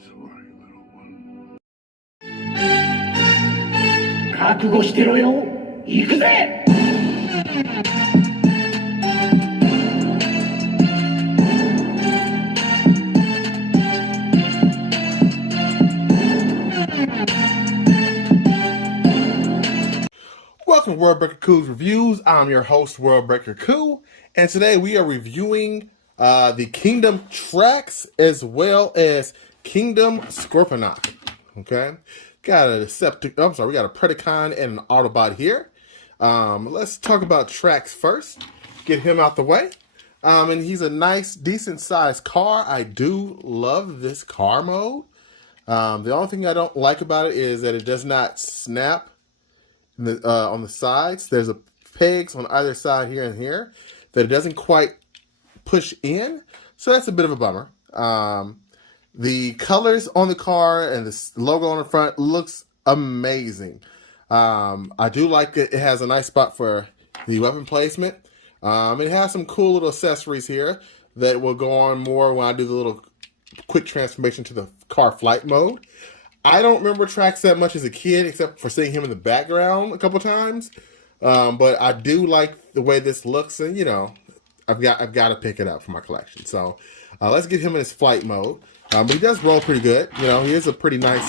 sorry, little one. 覚悟してろよ。行くぜ。Welcome to World Breaker Coo's Reviews. I'm your host, World Breaker Coo, and today we are reviewing the Kingdom tracks as well as Kingdom Scorpinok. Okay, got a we got a Predacon and an Autobot here. Let's talk about tracks first. Get him out the way. And he's a nice, decent sized car. I do love this car mode. The only thing I don't like about it is that it does not snap on the sides. There's a pegs on either side here and here that it doesn't quite push in, so that's a bit of a bummer. The colors on the car and the logo on the front looks amazing. I do like it. It has a nice spot for the weapon placement. It has some cool little accessories here that will go on more when I do the little quick transformation to the car flight mode. I don't remember tracks that much as a kid, except for seeing him in the background a couple times. But I do like the way this looks, and you know, I've got to pick it up for my collection. So let's get him in his flight mode. But he does roll pretty good. You know, he is a pretty nice,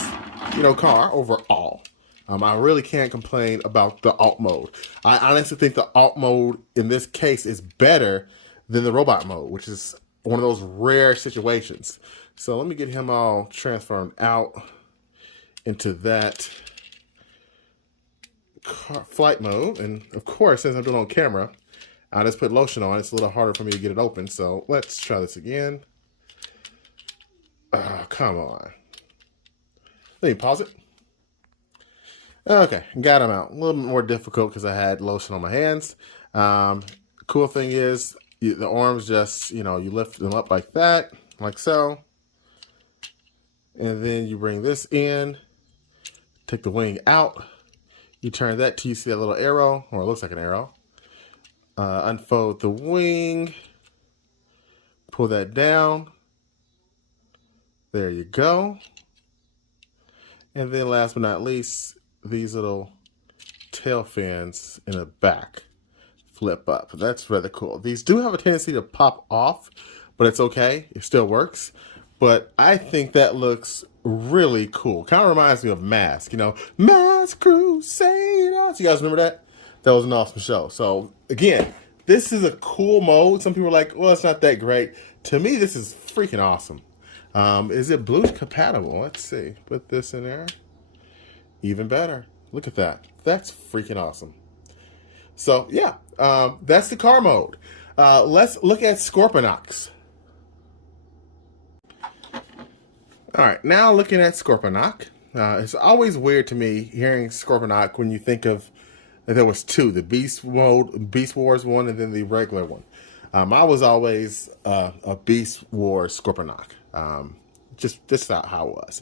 car overall. I really can't complain about the alt mode. I honestly think the alt mode in this case is better than the robot mode, which is one of those rare situations. So let me get him all transformed out into that flight mode. And of course, since I'm doing it on camera, I just put lotion on. It's a little harder for me to get it open. So let's try this again. Oh, come on. Let me pause it. Okay, got him out. A little bit more difficult because I had lotion on my hands. Cool thing is the arms just, you lift them up like that, like so. And then you bring this in. Take the wing out. You turn that till you see that little arrow, or it looks like an arrow. Unfold the wing. Pull that down. There you go. And then last but not least, these little tail fins in the back flip up. That's rather cool. These do have a tendency to pop off, but it's okay. It still works. But I think that looks really cool. Kind of reminds me of Mask, Mask Crusaders. You guys remember that? That was an awesome show. So again, this is a cool mode. Some people are like, well, it's not that great. To me, this is freaking awesome. Is it Bluetooth compatible? Let's see. Put this in there. Even better. Look at that. That's freaking awesome. So yeah, that's the car mode. Let's look at Scorpinoks. All right, now looking at Scorpinok. It's always weird to me hearing Scorpinok when you think of that there was two, the Beast Wars one, and then the regular one. I was always a Beast Wars Scorpinok. Just how it was.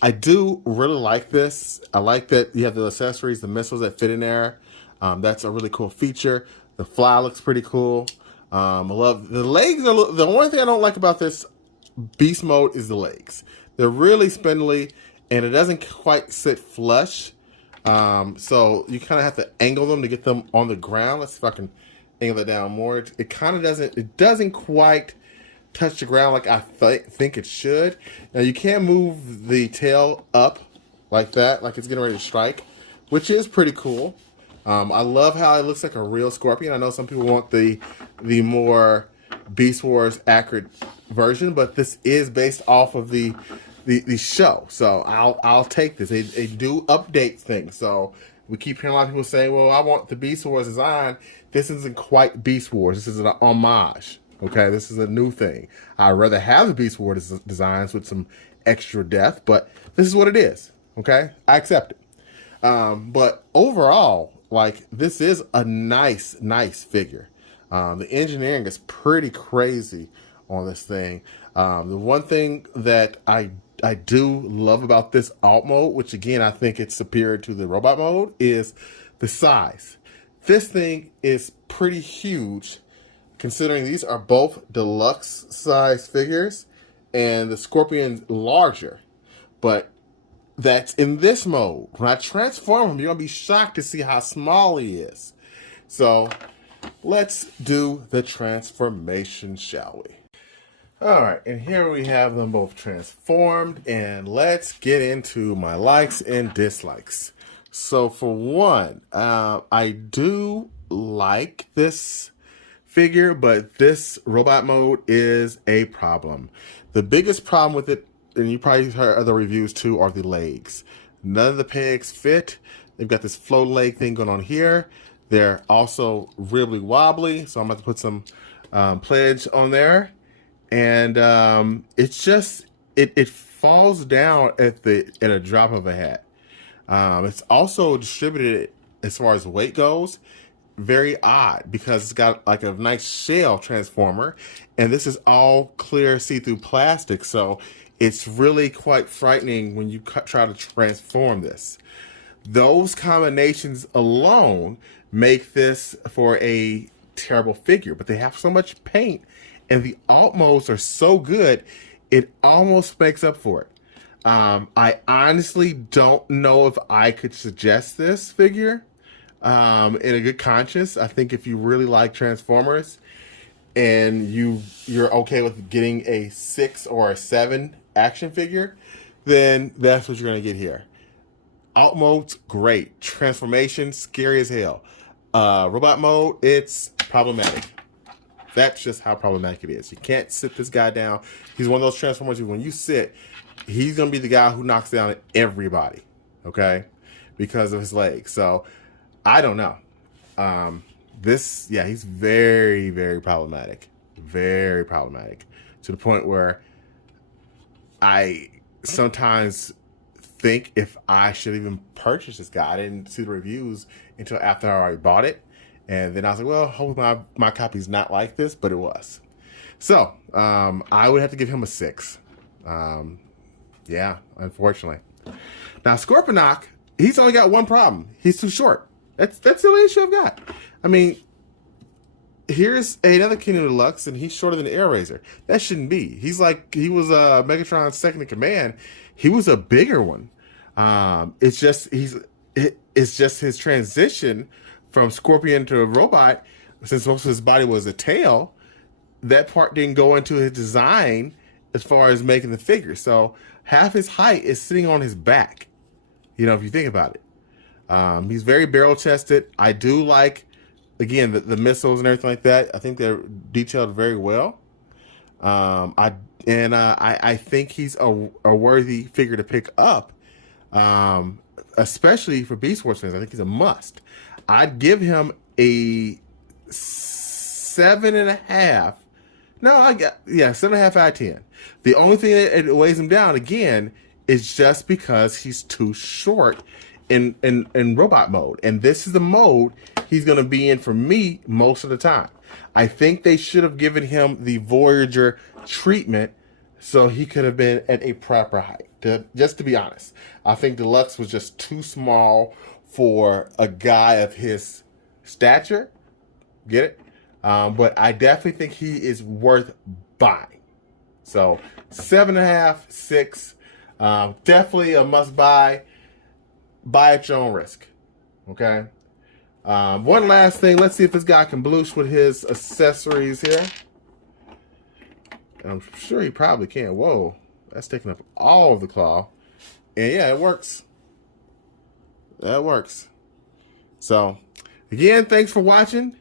I do really like this. I like that you have the accessories, the missiles that fit in there. That's a really cool feature. The fly looks pretty cool. I love the legs. The only thing I don't like about this Beast mode is the legs. They're really spindly, and it doesn't quite sit flush. So you kind of have to angle them to get them on the ground. Let's see if I can angle it down more. It kind of doesn't. It doesn't quite touch the ground like I think it should. Now you can move the tail up like that, like it's getting ready to strike, which is pretty cool. I love how it looks like a real scorpion. I know some people want the more Beast Wars accurate version, but this is based off of the show, so I'll take this. They do update things, so we keep hearing a lot of people say, well, I want the Beast Wars design. This isn't quite Beast Wars. This is an homage. Okay, this is a new thing. I'd rather have the Beast Wars designs with some extra depth, but this is what it is. Okay, I accept it. But overall, like, this is a nice figure. The engineering is pretty crazy on this thing. The one thing that I do love about this alt mode, which again I think it's superior to the robot mode, is the size. This thing is pretty huge, considering these are both deluxe size figures, and the Scorpion's larger. But that's in this mode. When I transform him, you're going to be shocked to see how small he is. So let's do the transformation, shall we? All right, and here we have them both transformed, and let's get into my likes and dislikes. So for one, I do like this figure, but this robot mode is a problem. The biggest problem with it, and you probably heard other reviews too, are the legs. None of the pegs fit. They've got this float leg thing going on here. They're also really wobbly, so I'm going to put some pledge on there. And it's just, it falls down at a drop of a hat. It's also distributed as far as weight goes, very odd, because it's got like a nice shell transformer, and this is all clear see-through plastic, so it's really quite frightening when you try to transform this. Those combinations alone make this for a terrible figure, but they have so much paint and the alt modes are so good, it almost makes up for it. I honestly don't know if I could suggest this figure in a good conscience. I think if you really like Transformers and you're okay with getting a 6 or a 7 action figure, then that's what you're going to get here. Alt mode's great. Transformation, scary as hell. Robot mode, it's problematic. That's just how problematic it is. You can't sit this guy down. He's one of those Transformers who, when you sit, he's going to be the guy who knocks down everybody, okay, because of his legs. So, I don't know. He's very, very problematic. Very problematic. To the point where I sometimes think if I should even purchase this guy. I didn't see the reviews until after I already bought it. And then I was like, well, hopefully my copy's not like this, but it was. So, I would have to give him a 6. Yeah, unfortunately. Now, Scorpinok, he's only got one problem. He's too short. That's the only issue I've got. I mean, here's another Kingdom Deluxe, and he's shorter than the Air Razor. That shouldn't be. He was Megatron's second in command. He was a bigger one. It's just his transition from Scorpion to a robot, since most of his body was a tail, that part didn't go into his design as far as making the figure. So half his height is sitting on his back, if you think about it. He's very barrel chested. I do like, again, the missiles and everything like that. I think they're detailed very well. I think he's a worthy figure to pick up, especially for Beast Wars fans. I think he's a must. I'd give him a 7.5. No, 7.5 out of 10. The only thing that weighs him down again is just because he's too short in robot mode, and this is the mode he's going to be in for me most of the time. I think they should have given him the Voyager treatment so he could have been at a proper height. Just to be honest, I think Deluxe was just too small for a guy of his stature. Get it? But I definitely think he is worth buying. So 7.5, 6, definitely a must buy. Buy at your own risk. Okay. One last thing. Let's see if this guy can bloosh with his accessories here. And I'm sure he probably can. Whoa, that's taking up all of the claw. And yeah, it works. That works. So, again, thanks for watching.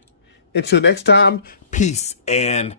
Until next time, peace and